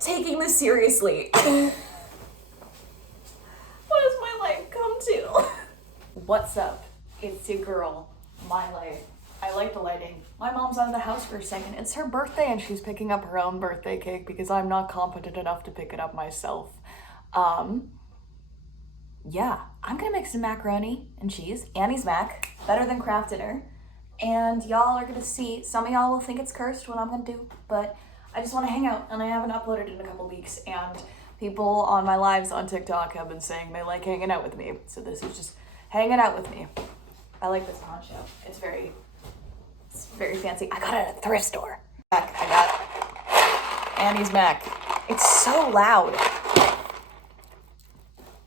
taking this seriously? What has my life come to? What's up? It's your girl, Maile. I like the lighting. My mom's out of the house for a second. It's her birthday and she's picking up her own birthday cake because I'm not competent enough to pick it up myself. Yeah, I'm gonna make some macaroni and cheese. Annie's Mac, better than Kraft Dinner. And y'all are gonna see, some of y'all will think it's cursed what I'm gonna do, but I just wanna hang out and I haven't uploaded in a couple weeks and people on my lives on TikTok have been saying they like hanging out with me. So this is just hanging out with me. I like this poncho. It's very fancy. I got it at a thrift store. I got Annie's Mac. It's so loud.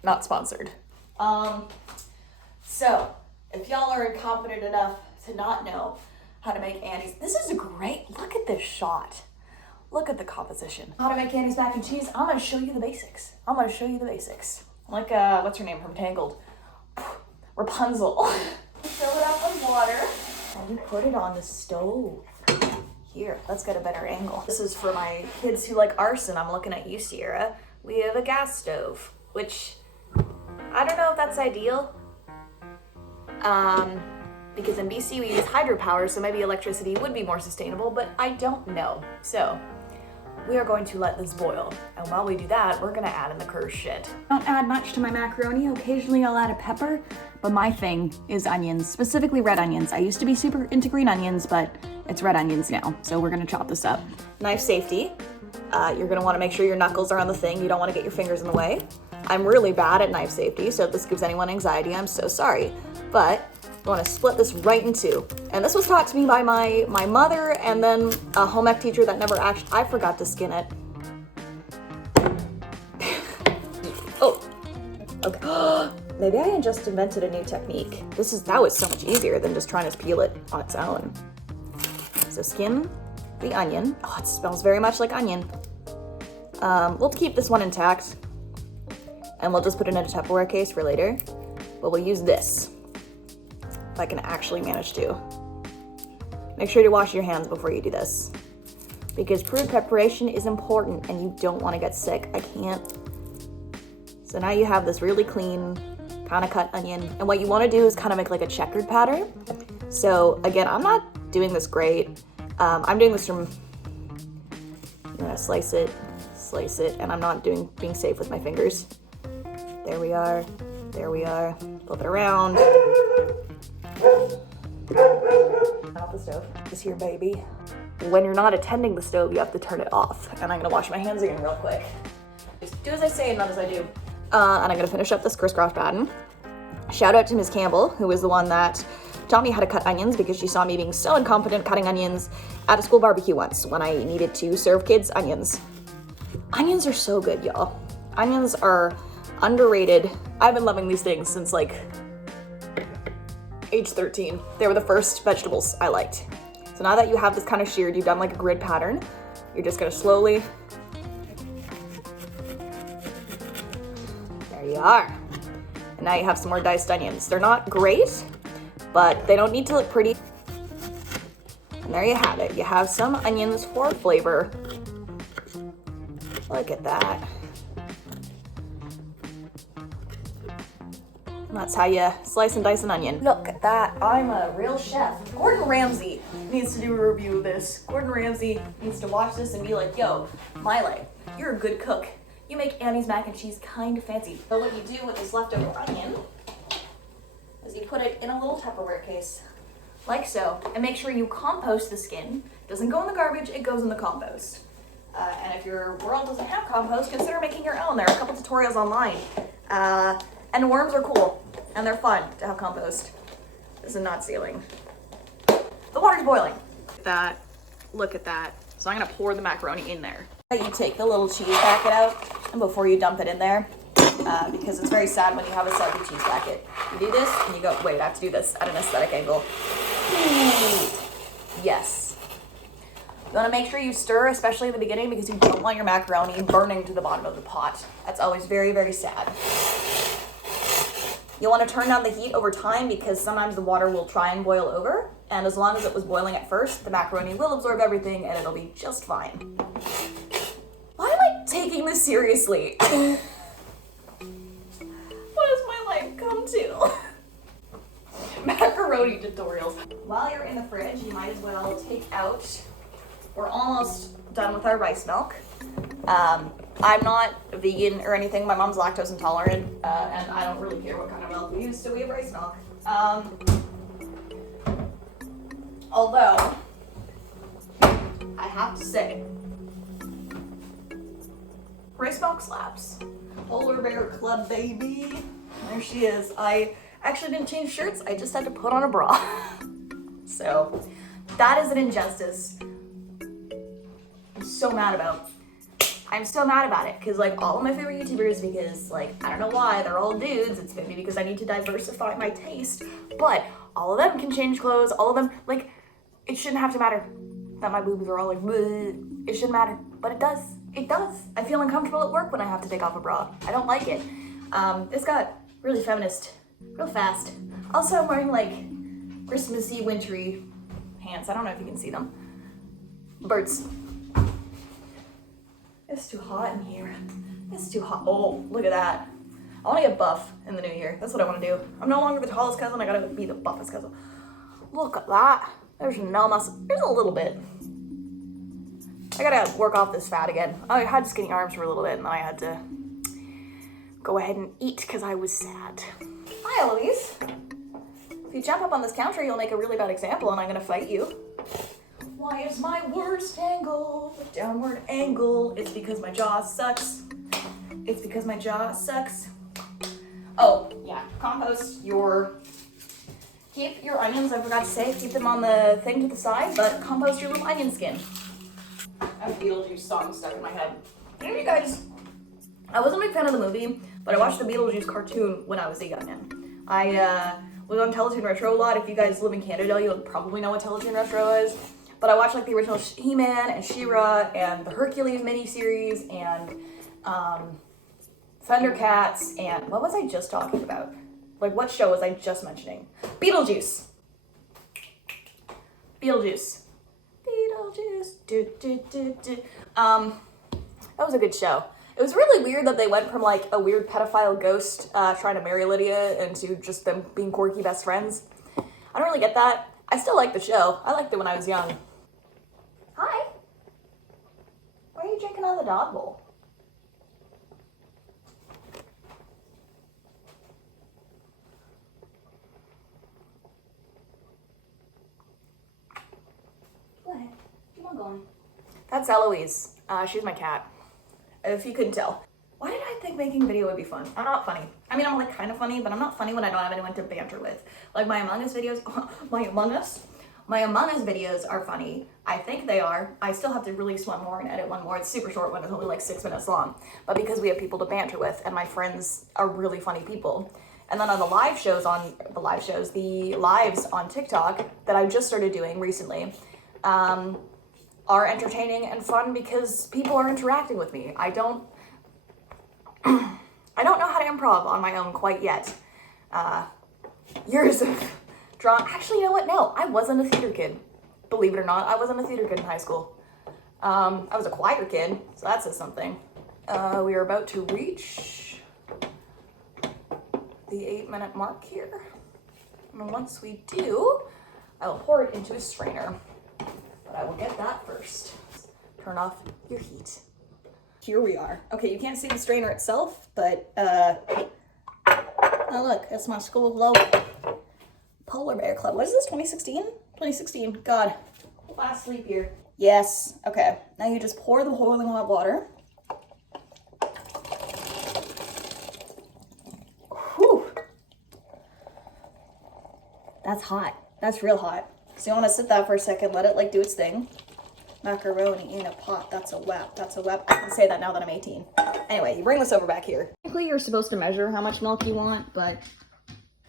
Not sponsored. So if y'all are incompetent enough to not know how to make Annie's, this is a great, look at this shot. Look at the composition. How to make Annie's mac and cheese, I'm gonna show you the basics. Like, what's her name from Tangled? Rapunzel. Fill it up with water and we put it on the stove. Here, let's get a better angle. This is for my kids who like arson. I'm looking at you, Sierra. We have a gas stove, which I don't know if that's ideal. Because in BC we use hydropower, so maybe electricity would be more sustainable, but I don't know. So we are going to let this boil. And while we do that, we're gonna add in the cursed shit. Don't add much to my macaroni. Occasionally I'll add a pepper, but my thing is onions, specifically red onions. I used to be super into green onions, but it's red onions now. So we're gonna chop this up. Knife safety. You're gonna wanna make sure your knuckles are on the thing. You don't wanna get your fingers in the way. I'm really bad at knife safety, so if this gives anyone anxiety, I'm so sorry. But I want to split this right in two. And this was taught to me by my mother and then a home ec teacher that never actually, I forgot to skin it. Oh, okay. Maybe I just invented a new technique. That was so much easier than just trying to peel it on its own. So skin the onion. Oh, it smells very much like onion. We'll keep this one intact and we'll just put it in a Tupperware case for later, but we'll use this. If I can actually manage to. Make sure to wash your hands before you do this because food preparation is important and you don't want to get sick. I can't. So now you have this really clean kind of cut onion, and what you want to do is kind of make like a checkered pattern. So again, I'm not doing this great. I'm doing this from, I'm gonna slice it, and I'm not being safe with my fingers. There we are, flip it around. Off the stove. This here, baby. When you're not attending the stove, you have to turn it off. And I'm gonna wash my hands again real quick. Just do as I say and not as I do. And I'm gonna finish up this crisscross pattern. Shout out to Ms. Campbell, who was the one that taught me how to cut onions because she saw me being so incompetent cutting onions at a school barbecue once when I needed to serve kids onions. Onions are so good, y'all. Onions are underrated. I've been loving these things since like age 13. They were the first vegetables I liked. So now that you have this kind of sheared, you've done like a grid pattern, you're just gonna slowly, there you are. And now you have some more diced onions. They're not great, but they don't need to look pretty. And there you have it. You have some onions for flavor. Look at that. That's how you slice and dice an onion. Look at that, I'm a real chef. Gordon Ramsay needs to do a review of this. Gordon Ramsay needs to watch this and be like, yo, Maile, you're a good cook. You make Annie's mac and cheese kind of fancy. So what you do with this leftover onion is you put it in a little Tupperware case, like so, and make sure you compost the skin. It doesn't go in the garbage, it goes in the compost. And if your world doesn't have compost, consider making your own. There are a couple tutorials online. And worms are cool, and they're fun to have compost. This is not sealing. The water's boiling. Look at that. So I'm gonna pour the macaroni in there. You take the little cheese packet out, and before you dump it in there, because it's very sad when you have a soggy cheese packet. You do this, and you go, wait, I have to do this at an aesthetic angle. Yes. You wanna make sure you stir, especially in the beginning, because you don't want your macaroni burning to the bottom of the pot. That's always very, very sad. You'll want to turn down the heat over time because sometimes the water will try and boil over, and as long as it was boiling at first, the macaroni will absorb everything and it'll be just fine. Why am I taking this seriously. What has my life come to? Macaroni tutorials. While you're in the fridge, you might as well take out, we're almost done with our rice milk. I'm not vegan or anything. My mom's lactose intolerant, and I don't really care what kind of milk we use, so we have rice milk. Although, I have to say, rice milk slaps. Polar Bear Club, baby. There she is. I actually didn't change shirts. I just had to put on a bra. So, that is an injustice I'm so mad about. I'm so mad about it because like all of my favorite YouTubers, because like I don't know why they're all dudes. It's maybe because I need to diversify my taste, but all of them can change clothes. All of them, like, it shouldn't have to matter that my boobs are all like bleh. It shouldn't matter, but it does. It does. I feel uncomfortable at work when I have to take off a bra. I don't like it. This got really feminist real fast. Also, I'm wearing like Christmassy, wintry pants. I don't know if you can see them. Birds. It's too hot in here. It's too hot. Oh, look at that. I want to get buff in the new year. That's what I want to do. I'm no longer the tallest cousin. I gotta be the buffest cousin. Look at that. There's no muscle. There's a little bit. I gotta work off this fat again. I had skinny arms for a little bit, and then I had to go ahead and eat because I was sad. Hi, Eloise. If you jump up on this counter, you'll make a really bad example, and I'm gonna fight you. Why is my worst angle a downward angle? It's because my jaw sucks. It's because my jaw sucks. Oh, yeah. Compost keep your onions, I forgot to say, keep them on the thing to the side, but compost your little onion skin. I have a Beetlejuice song stuck in my head. Hey, you guys, I wasn't a big fan of the movie, but I watched the Beetlejuice cartoon when I was a youngin'. I was on Teletoon Retro a lot. If you guys live in Canada, you'll probably know what Teletoon Retro is. But I watched like the original He-Man and She-Ra and the Hercules miniseries and Thundercats and what was I just talking about? Like what show was I just mentioning? Beetlejuice. Beetlejuice. Beetlejuice. That was a good show. It was really weird that they went from like a weird pedophile ghost trying to marry Lydia into just them being quirky best friends. I don't really get that. I still like the show. I liked it when I was young. Hi. Why are you drinking out of the dog bowl? Go ahead. Keep on going. That's Eloise. She's my cat. If you couldn't tell. Why did I think making a video would be fun? I'm not funny. I mean, I'm like kind of funny, but I'm not funny when I don't have anyone to banter with. Like my Among Us videos, my Among Us videos are funny. I think they are. I still have to release one more and edit one more. It's super short one. It's only like 6 minutes long. But because we have people to banter with and my friends are really funny people. And then on the lives on TikTok that I just started doing recently, are entertaining and fun because people are interacting with me. I don't know how to improv on my own quite yet. Years of drama. Actually, you know what? No, I wasn't a theater kid. Believe it or not, I wasn't a theater kid in high school. I was a choir kid, so that says something. We are about to reach the 8-minute mark here. And once we do, I will pour it into a strainer. But I will get that first. Turn off your heat. Here we are. Okay, you can't see the strainer itself, but oh look, that's my school logo. Polar Bear Club. What is this, 2016? 2016, God. Last leap year. Yes, okay. Now you just pour the boiling hot water. Whew. That's hot. That's real hot. So you want to sit that for a second, let it like do its thing. Macaroni in a pot, that's a wrap, that's a wrap. I can say that now that I'm 18. Anyway, you bring this over back here. Technically, you're supposed to measure how much milk you want, but...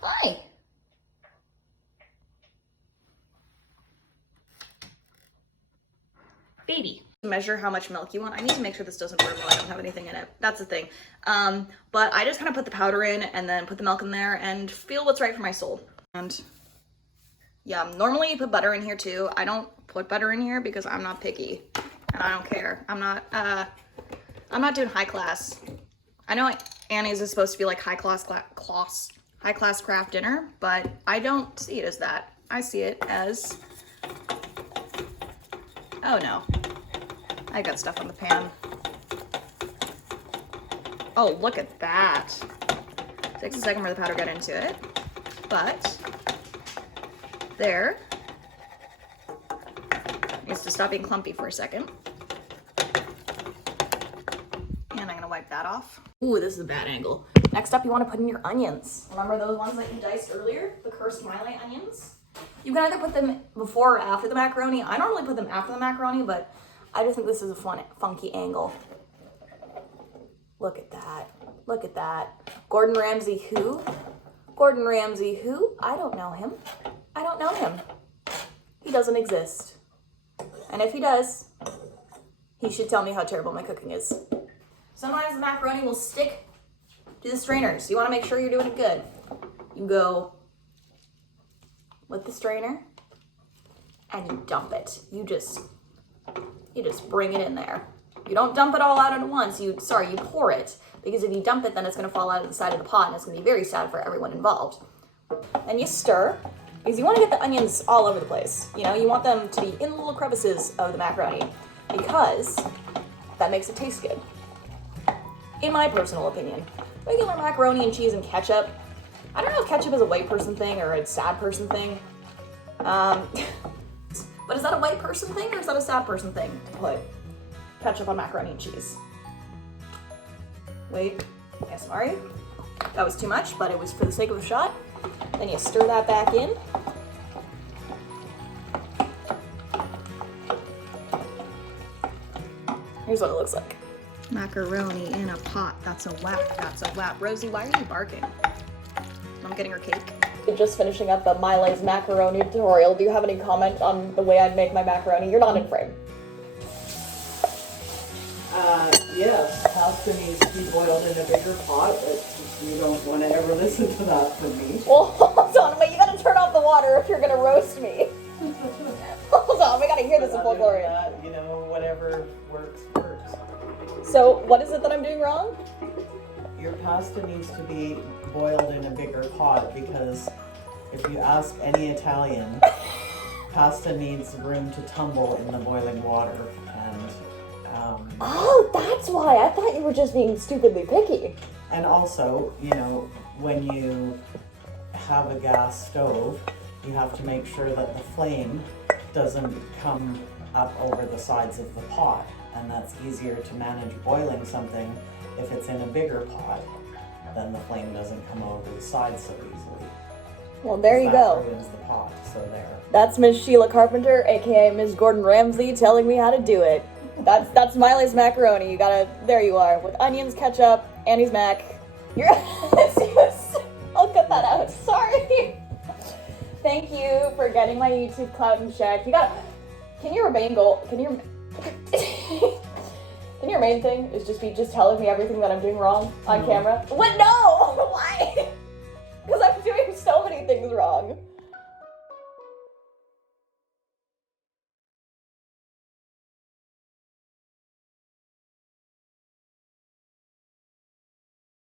Hi! Baby. Measure how much milk you want. I need to make sure this doesn't burn while I don't have anything in it. That's the thing. But I just kind of put the powder in and then put the milk in there and feel what's right for my soul. And... yeah, normally you put butter in here too. I don't put butter in here because I'm not picky and I don't care. I'm not I'm not doing high class. I know Annie's is supposed to be like high class craft dinner, but I don't see it as that. I see it as, oh no, I got stuff on the pan. Oh, look at that. Takes a second for the powder to get into it, but there. Needs to stop being clumpy for a second. And I'm gonna wipe that off. Ooh, this is a bad angle. Next up, you wanna put in your onions. Remember those ones that you diced earlier? The cursed Maile onions? You can either put them before or after the macaroni. I normally put them after the macaroni, but I just think this is a fun, funky angle. Look at that. Look at that. Gordon Ramsay who? Gordon Ramsay who? I don't know him. I don't know him. He doesn't exist. And if he does, he should tell me how terrible my cooking is. Sometimes the macaroni will stick to the strainers. You want to make sure you're doing it good. You go with the strainer and you dump it. You just bring it in there. You don't dump it all out at once. You pour it, because if you dump it, then it's going to fall out of the side of the pot, and it's going to be very sad for everyone involved. And you stir, because you want to get the onions all over the place. You know, you want them to be in the little crevices of the macaroni, because that makes it taste good. In my personal opinion, regular macaroni and cheese and ketchup. I don't know if ketchup is a white person thing or a sad person thing. But is that a white person thing, or is that a sad person thing to put ketchup on macaroni and cheese? Wait, yes, sorry. That was too much, but it was for the sake of a shot. Then you stir that back in. Here's what it looks like. Macaroni in a pot. That's a whap. That's a whap. Rosie, why are you barking? I'm getting her cake. Just finishing up the Maile's macaroni tutorial. Do you have any comment on the way I make my macaroni? You're not in frame. Yes, pasta needs to be boiled in a bigger pot, but you don't want to ever listen to that from me. Well, hold on, wait, you gotta turn off the water if you're gonna roast me. Hold on, we gotta hear this in full glory. You know, whatever works, works. So, what is it that I'm doing wrong? Your pasta needs to be boiled in a bigger pot, because if you ask any Italian, pasta needs room to tumble in the boiling water, and oh, that's why. I thought you were just being stupidly picky. and also, you know, when you have a gas stove, you have to make sure that the flame doesn't come up over the sides of the pot, and that's easier to manage boiling something if it's in a bigger pot. Then the flame doesn't come over the sides so easily. Well, there you go. That ruins the pot, so there. That's Miss Sheila Carpenter, aka Ms. Gordon Ramsay, telling me how to do it. That's Maile's macaroni. You gotta, there you are, with onions, ketchup, Annie's mac. You're, I'll cut that out, sorry. Thank you for getting my YouTube clout in check. You gotta, can your main goal, can your main thing is just telling me everything that I'm doing wrong on camera? What, no, why? Because I'm doing so many things wrong.